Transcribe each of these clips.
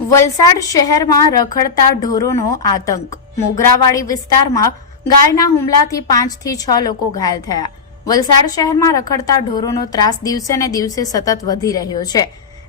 વલસાડ શહેરમાં રખડતા ઢોરોનો આતંક। મોગરાવાડી વિસ્તારમાં ગાયના હુમલાથી 5 થી 6 લોકો ઘાયલ થયા। વલસાડ શહેરમાં રખડતા ઢોરોનો ત્રાસ દિવસે ને દિવસે સતત વધી રહ્યો છે,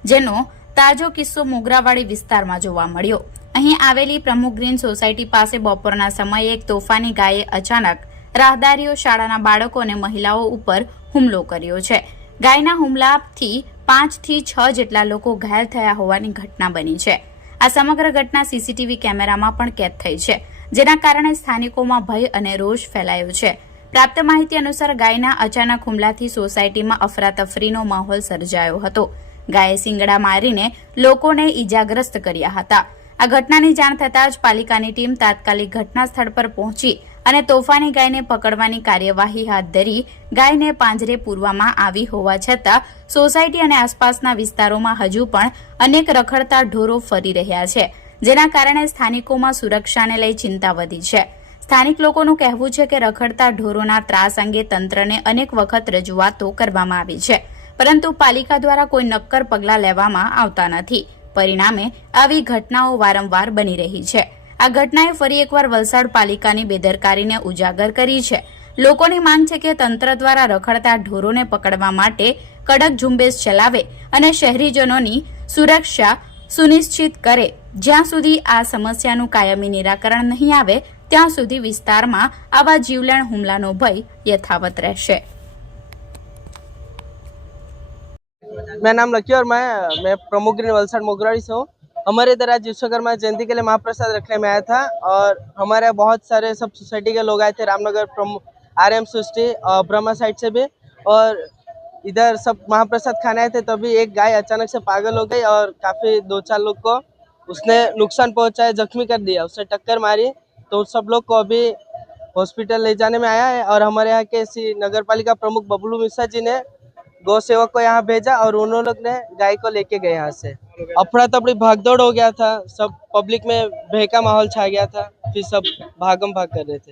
જેનો તાજો કિસ્સો મોગરાવાડી વિસ્તારમાં જોવા મળ્યો। અહીં આવેલી પ્રમુખ ગ્રીન સોસાયટી પાસે બપોરના સમયે એક તોફાની ગાયે અચાનક રાહદારીઓ, શાળાના બાળકો અને મહિલાઓ ઉપર હુમલો કર્યો છે। ગાયના હુમલાથી 5 થી 6 જેટલા લોકો ઘાયલ થયા હોવાની ઘટના બની છે। આ સમગ્ર ઘટના સીસીટીવી કેમેરામાં પણ કેદ થઈ છે, જેના કારણે સ્થાનિકોમાં ભય અને રોષ ફેલાયો છે। પ્રાપ્ત માહિતી અનુસાર ગાયના અચાનક હુમલાથી સોસાયટીમાં અફરાતફરીનો માહોલ સર્જાયો હતો। ગાયે સિંગડા મારીને લોકોને ઈજાગ્રસ્ત કર્યા હતા। આ ઘટનાની જાણ થતાં જ પાલિકાની ટીમ તાત્કાલિક ઘટના સ્થળ પર પહોંચી અને તોફાની ગાયને પકડવાની કાર્યવાહી હાથ ધરી ગાયને પાંજરે પૂરવામાં આવી હોવા છતાં સોસાયટી અને આસપાસના વિસ્તારોમાં હજુ પણ અનેક રખડતા ઢોરો ફરી રહ્યા છે, જેના કારણે સ્થાનિકોમાં સુરક્ષાને લઈ ચિંતા વધી છે। સ્થાનિક લોકોનું કહેવું છે કે રખડતા ઢોરોના ત્રાસ અંગે તંત્રને અનેક વખત રજૂઆતો કરવામાં આવી છે, પરંતુ પાલિકા દ્વારા કોઈ નક્કર પગલાં લેવામાં આવતા નથી। પરિણામે આવી ઘટનાઓ વારંવાર બની રહી છે। આ ઘટનાએ ફરી એકવાર વલસાડ પાલિકાની બેદરકારીને ઉજાગર કરી છે। લોકોની માંગ છે કે તંત્ર દ્વારા રખડતા ઢોરોને પકડવા માટે કડક ઝુંબેશ ચલાવે અને શહેરીજનોની સુરક્ષા સુનિશ્ચિત કરે। જ્યાં સુધી આ સમસ્યાનું કાયમી નિરાકરણ નહીં આવે ત્યાં સુધી વિસ્તારમાં આવા જીવલેણ હુમલાનો ભય યથાવત રહેશે। मेरा नाम लकी और मैं प्रमुख ग्रीन वलसाड मोगराड़ी से हूँ। हमारे इधर आज विश्वकर्मा जयंती के लिए महाप्रसाद रखने में आया था और हमारे यहाँ बहुत सारे सब सोसाइटी के लोग आए थे, रामनगर, RM सृष्टि, ब्रह्मा साइड से भी, और इधर सब महाप्रसाद खाने आए थे। तभी एक गाय अचानक से पागल हो गई और काफ़ी 2-4 लोग को उसने नुकसान पहुँचाया, जख्मी कर दिया, उससे टक्कर मारी। तो सब लोग को अभी हॉस्पिटल ले जाने में आया है और हमारे यहाँ के नगर पालिका प्रमुख बबलू मिश्रा जी ने गौ सेवक को यहाँ भेजा और उन्होंने लोग ने गाय को लेके गए यहाँ से। अफड़ा तफड़ी भागदौड़ हो गया था, सब पब्लिक में भय का माहौल छा गया था, फिर सब भागम भाग कर रहे थे।